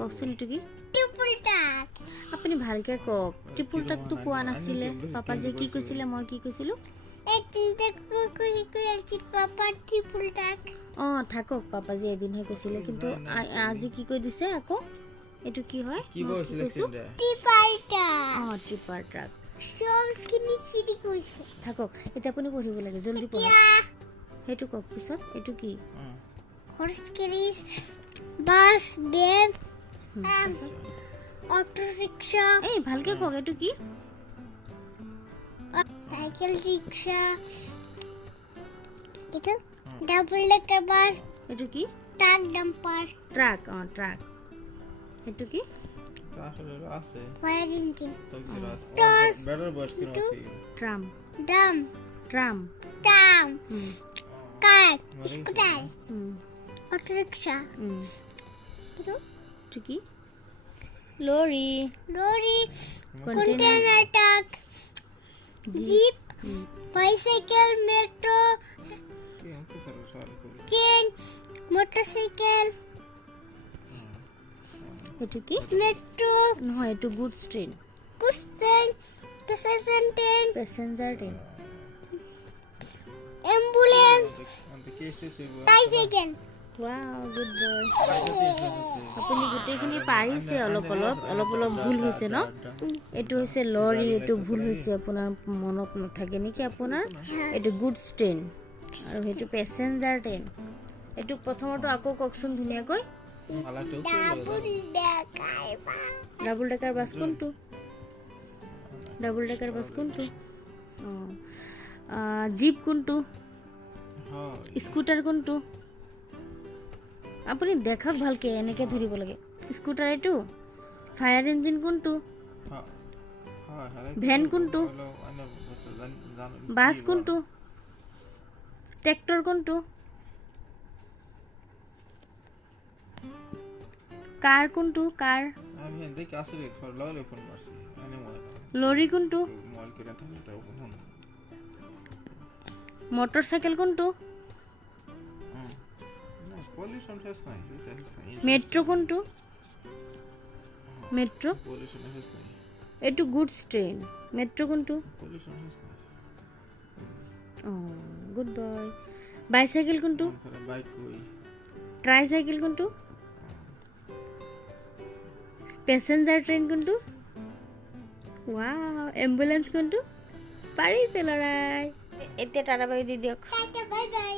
কওকচোন এইটো কি ট্ৰিপল টাক আপুনি ভালকে কওক ট্ৰিপল টাকটো কোৱা নাছিলে পাপা যে কি কৈছিলে মই কি কৈছিলোঁ এই তিনটা কুকুৰ আছে পাপা ট্ৰিপল টাক অঁ থাকক পাপা যে এদিনহে কৈছিলে কিন্তু আজি কি কৈ দিছে আকৌ এইটো কি হয় কি কৈছিলে ট্ৰিপল টাক অঁ ট্ৰিপাৰ ট্ৰাক চবখিনি চিটি কৈছে থাকক এতিয়া আপুনি পঢ়িব লাগে জলদি পঢ়ক এতিয়া সেইটো কওক পিছত এইটো কি horse carries bus Ben auto rickshaw এই ভালকে কওক এইটো কি চাইকেল ৰিক্সা এইটো ডাবল ডেকাৰ বাছ এইটো কি ট্ৰাক ডাম্পাৰ ট্ৰাক অঁ ট্ৰাক সেইটো কি আছে ফায়াৰ ইঞ্জিন বেটাৰ বয়স কেন আছে ট্ৰাম ডাম ট্ৰাম ট্ৰাম হুম, কাৰ স্কুটাৰ হুম, অটো ৰিক্সা হুম। এইটো এইটো কি লৰি লৰি কণ্টেইনাৰ কণ্টেইনাৰ ট্ৰাক জিপ হুম, বাইচাইকেল মেট্ৰো ট্ৰেইন মটৰচাইকেল এইটো কি মেট্ৰো নহয় এইটো গুডছ ট্ৰেইন কুছ train passenger train passenger train ambulance अंत के stage bicycle wow good boy আপুনি গোটেইখিনি পাৰিছে অলপ অলপ অলপ অলপ ভুল হৈছে ন এইটো হৈছে লৰি এইটো ভুল হৈছে আপোনাৰ মনত নাথাকে নেকি আপোনাৰ এইটো গুডছ ট্ৰেইন আৰু সেইটো পেছেঞ্জাৰ ট্ৰেইন এইটো প্ৰথমটো আকৌ কওকচোন ধুনীয়াকৈ वाला तो double decker bus double decker bus কোনটো ডাবল ডেকাৰ বাছ কোনটো অঁ জীপ কোনটো हां স্কুটাৰ কোনটো আপুনি দেখাক ভালকে এনেকৈ ধৰিব লাগে স্কুটাৰ এইটো ফায়াৰ ইঞ্জিন কোনটো हां हां ভেন কোনটো বাছ কোনটো ট্ৰেক্টৰ কোনটো কাৰ কোনটো কাৰ আমি দেখ আসলে সৰ লাগলে ফোন কৰছি মানে লৰি কোনটো মোবাইল কৰে থাকে তো ফোন মটৰচাইকেল কোনটো না পলিউশন শেষ নাই এটা শেষ নাই মেট্ৰ' কোনটো মেট্ৰ' পলিউশন শেষ নাই এইটো গুডছ ট্ৰেইন মেট্ৰ' কোনটো পলিউশন শেষ নাই অঁ গুড বয় বাইচাইকেল কোনটো বাইক কই ট্ৰাইচাইকেল কোনটো পেছেঞ্জাৰ ট্ৰেইন কোনটো ৱাও এম্বুলেন্স কোনটো পাৰিছে ল'ৰাই এতিয়া টাটা বাই দি দিয়ক টাটা বাই বাই